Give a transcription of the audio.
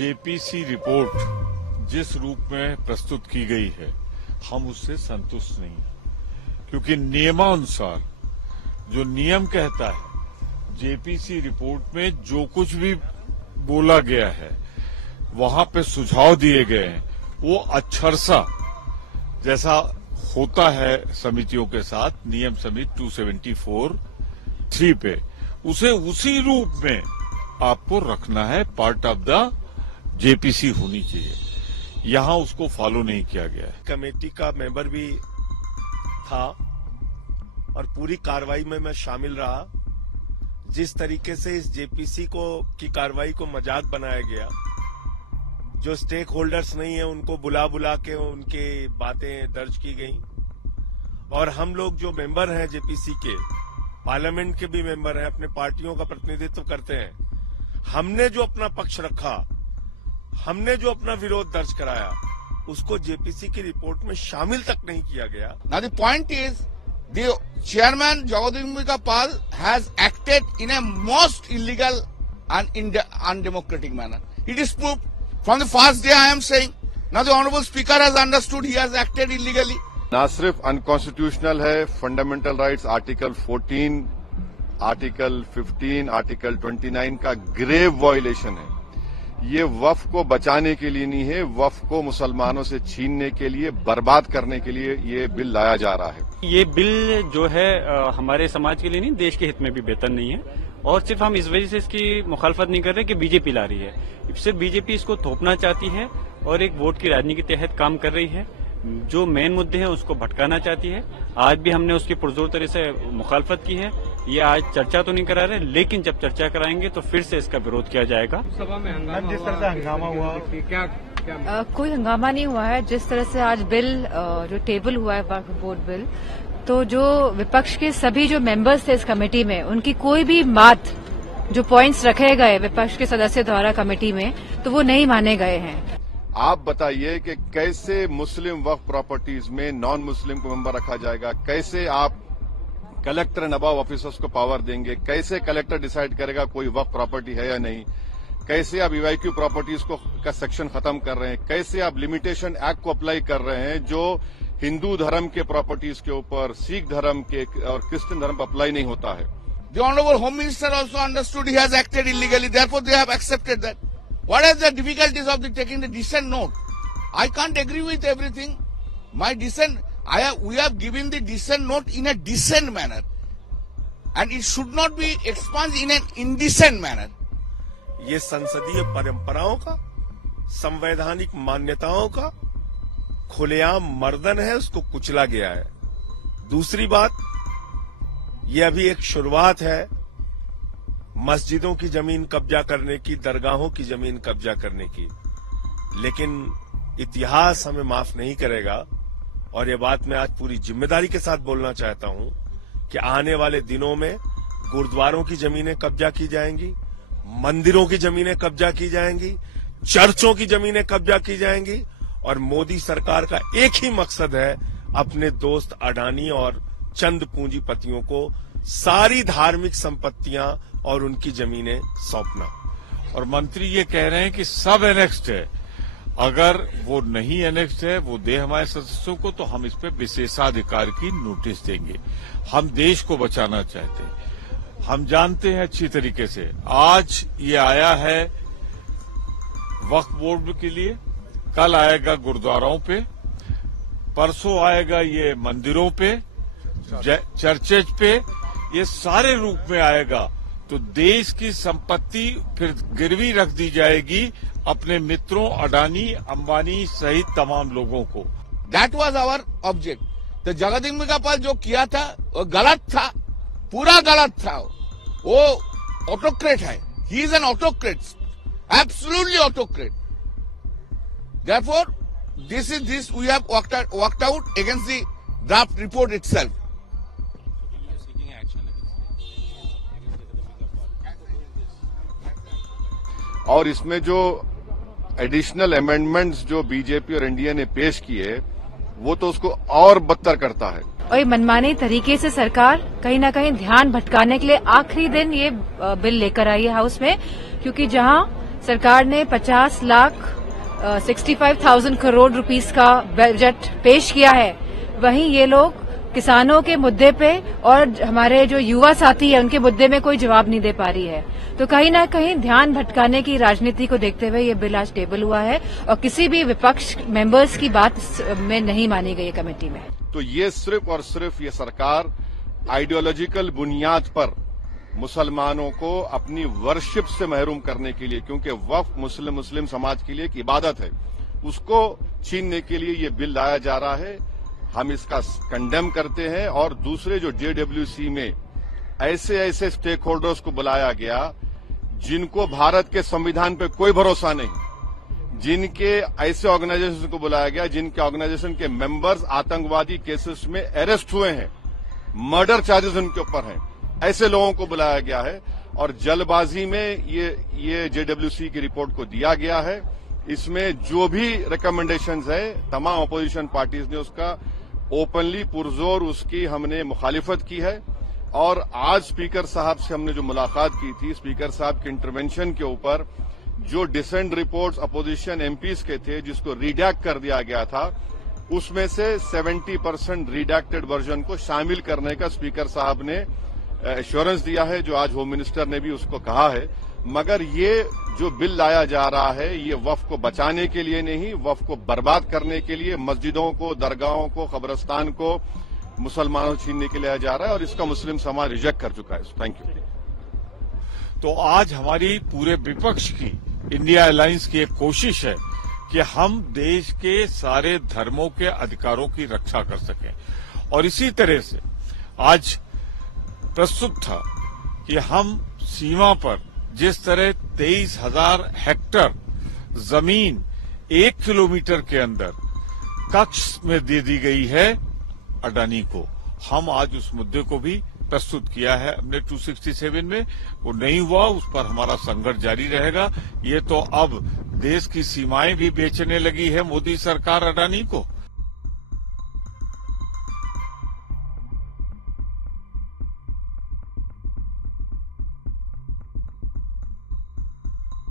JPC report जिस रूप में प्रस्तुत की गई है, हम उससे संतुष्ट नहीं हैं, क्योंकि नियमानुसार जो नियम कहता है, जेपीसी रिपोर्ट में जो कुछ भी बोला गया है, वहां पे सुझाव दिए गए हैं, वो अक्षरशः जैसा होता है समितियों के साथ नियम समिति 274(3) पे, उसे उसी रूप में आपको रखना है। पार्ट ऑफ द जेपीसी होनी चाहिए, यहां उसको फॉलो नहीं किया गया है। कमेटी का मेंबर भी था और पूरी कार्रवाई में मैं शामिल रहा। जिस तरीके से इस जेपीसी की कार्रवाई को मजाक बनाया गया, जो स्टेक होल्डर्स नहीं है उनको बुला बुला के उनके बातें दर्ज की गई, और हम लोग जो मेंबर हैं जेपीसी के, पार्लियामेंट के भी मेंबर हैं, अपने पार्टियों का प्रतिनिधित्व करते हैं, हमने जो अपना पक्ष रखा, हमने जो अपना विरोध दर्ज कराया, उसको जेपीसी की रिपोर्ट में शामिल तक नहीं किया गया। Now the point is, the chairman Jagadambika Pal has acted in a most illegal and undemocratic manner. It is proved from the first day. I am saying. Now the honourable speaker has understood he has acted illegally. ना सिर्फ unconstitutional है, fundamental rights article 14, article 15, article 29 का grave violation है। ये वक्फ को बचाने के लिए नहीं है, वक्फ को मुसलमानों से छीनने के लिए, बर्बाद करने के लिए ये बिल लाया जा रहा है। ये बिल जो है हमारे समाज के लिए नहीं, देश के हित में भी बेहतर नहीं है, और सिर्फ हम इस वजह से इसकी मुखालफत नहीं कर रहे कि बीजेपी ला रही है। सिर्फ बीजेपी इसको थोपना चाहती है और एक वोट की राजनीति के तहत काम कर रही है। जो मेन मुद्दे हैं उसको भटकाना चाहती है। आज भी हमने उसकी पुरजोर तरह से मुखालफत की है। ये आज चर्चा तो नहीं करा रहे, लेकिन जब चर्चा कराएंगे तो फिर से इसका विरोध किया जाएगा। सभा में हंगामा हुआ क्या? कोई हंगामा नहीं हुआ है। जिस तरह से आज बिल जो टेबल हुआ है वक्फ बोर्ड बिल, तो जो विपक्ष के सभी जो मेंबर्स थे इस कमेटी में, उनकी कोई भी बात, जो पॉइंट्स रखे गए विपक्ष के सदस्य द्वारा कमेटी में, तो वो नहीं माने गए हैं। आप बताइए कि कैसे मुस्लिम वक्फ प्रॉपर्टीज में नॉन मुस्लिम को मेंबर रखा जाएगा? कैसे आप कलेक्टर एंड अबव ऑफिसर्स को पावर देंगे? कैसे कलेक्टर डिसाइड करेगा कोई वक्फ प्रॉपर्टी है या नहीं? कैसे आप ईवाईक्यू प्रॉपर्टीज का सेक्शन खत्म कर रहे हैं? कैसे आप लिमिटेशन एक्ट को अप्लाई कर रहे हैं जो हिंदू धर्म के प्रॉपर्टीज के ऊपर, सिख धर्म के और क्रिश्चियन धर्म पर अप्लाई नहीं होता है? The honourable Home Minister also understood he has acted illegally. Therefore, they have accepted that. What are the difficulties of taking the dissent note? I can't agree with everything. My dissent, we have given the dissent note in a decent manner, and it should not be expunged in an indecent manner. ये संसदीय परंपराओं का, संवैधानिक मान्यताओं का खुलेआम मर्दन है, उसको कुचला गया है। दूसरी बात, ये अभी एक शुरुआत है मस्जिदों की जमीन कब्जा करने की, दरगाहों की जमीन कब्जा करने की, लेकिन इतिहास हमें माफ नहीं करेगा। और ये बात मैं आज पूरी जिम्मेदारी के साथ बोलना चाहता हूं कि आने वाले दिनों में गुरुद्वारों की जमीनें कब्जा की जाएंगी, मंदिरों की जमीनें कब्जा की जाएंगी, चर्चों की जमीनें कब्जा की जाएंगी, और मोदी सरकार का एक ही मकसद है, अपने दोस्त अडानी और चंद पूंजीपतियों को सारी धार्मिक संपत्तियां और उनकी जमीनें सौंपना। और मंत्री ये कह रहे हैं कि सब एनेक्स्ड है। अगर वो नहीं एनेक्स्ड है, वो दे हमारे सदस्यों को, तो हम इस पे विशेषाधिकार की नोटिस देंगे। हम देश को बचाना चाहते हैं। हम जानते हैं अच्छी तरीके से, आज ये आया है वक्फ बोर्ड के लिए, कल आएगा गुरुद्वाराओं पे, परसों आएगा ये मंदिरों पे, चर्चेज पे, ये सारे रूप में आएगा। तो देश की संपत्ति फिर गिरवी रख दी जाएगी अपने मित्रों अडानी, अंबानी सहित तमाम लोगों को। That was our object. तो जगदम्बिका पाल जो किया था वो गलत था, पूरा गलत था। वो ऑटोक्रेट है, he is an autocrat, absolutely autocrat. Therefore, this we have worked out against the draft report itself. और इसमें जो एडिशनल अमेंडमेंट्स जो बीजेपी और एनडीए ने पेश किए, वो तो उसको और बदतर करता है। और ये मनमाने तरीके से सरकार कहीं ना कहीं ध्यान भटकाने के लिए आखिरी दिन ये बिल लेकर आई है हाउस में, क्योंकि जहां सरकार ने 65,65,000 करोड़ रुपीस का बजट पेश किया है, वहीं ये लोग किसानों के मुद्दे पे और हमारे जो युवा साथी है उनके मुद्दे में कोई जवाब नहीं दे पा रही है। तो कहीं ना कहीं ध्यान भटकाने की राजनीति को देखते हुए ये बिल आज टेबल हुआ है और किसी भी विपक्ष मेंबर्स की बात में नहीं मानी गई है कमेटी में। तो ये सिर्फ और सिर्फ ये सरकार आइडियोलॉजिकल बुनियाद पर मुसलमानों को अपनी वर्शिप से महरूम करने के लिए, क्योंकि वक्फ मुस्लिम समाज के लिए एक इबादत है, उसको छीनने के लिए ये बिल लाया जा रहा है। हम इसका कंडेम करते हैं। और दूसरे जो जेडब्ल्यूसी में ऐसे स्टेक होल्डर्स को बुलाया गया जिनको भारत के संविधान पे कोई भरोसा नहीं, जिनके ऐसे ऑर्गेनाइजेशन को बुलाया गया जिनके ऑर्गेनाइजेशन के मेंबर्स आतंकवादी केसेस में अरेस्ट हुए हैं, मर्डर चार्जेस उनके ऊपर हैं, ऐसे लोगों को बुलाया गया है और जल्दबाजी में ये जेडब्ल्यूसी की रिपोर्ट को दिया गया है। इसमें जो भी रिकमेंडेशंस है तमाम अपोजिशन पार्टीज ने उसका ओपनली पुरजोर उसकी हमने मुखालिफत की है। और आज स्पीकर साहब से हमने जो मुलाकात की थी, स्पीकर साहब के इंटरवेंशन के ऊपर जो डिसेंट रिपोर्ट्स अपोजिशन एमपीज के थे जिसको रिडैक्ट कर दिया गया था, उसमें से 70% रिडैक्टेड वर्जन को शामिल करने का स्पीकर साहब ने एश्योरेंस दिया है, जो आज होम मिनिस्टर ने भी उसको कहा है। मगर ये जो बिल लाया जा रहा है ये वक्फ को बचाने के लिए नहीं, वक्फ को बर्बाद करने के लिए, मस्जिदों को, दरगाहों को, कब्रिस्तान को मुसलमानों छीनने के लिए लाया जा रहा है और इसका मुस्लिम समाज रिजेक्ट कर चुका है। Thank you. तो आज हमारी पूरे विपक्ष की इंडिया अलायंस की एक कोशिश है कि हम देश के सारे धर्मों के अधिकारों की रक्षा कर सकें और इसी तरह से आज प्रस्तुत था कि हम सीमा पर जिस तरह 23,000 हेक्टेयर जमीन 1 किलोमीटर के अंदर कक्ष में दे दी गई है अडानी को, हम आज उस मुद्दे को भी प्रस्तुत किया है हमने 267 में। वो नहीं हुआ, उस पर हमारा संघर्ष जारी रहेगा। ये तो अब देश की सीमाएं भी बेचने लगी है मोदी सरकार अडानी को।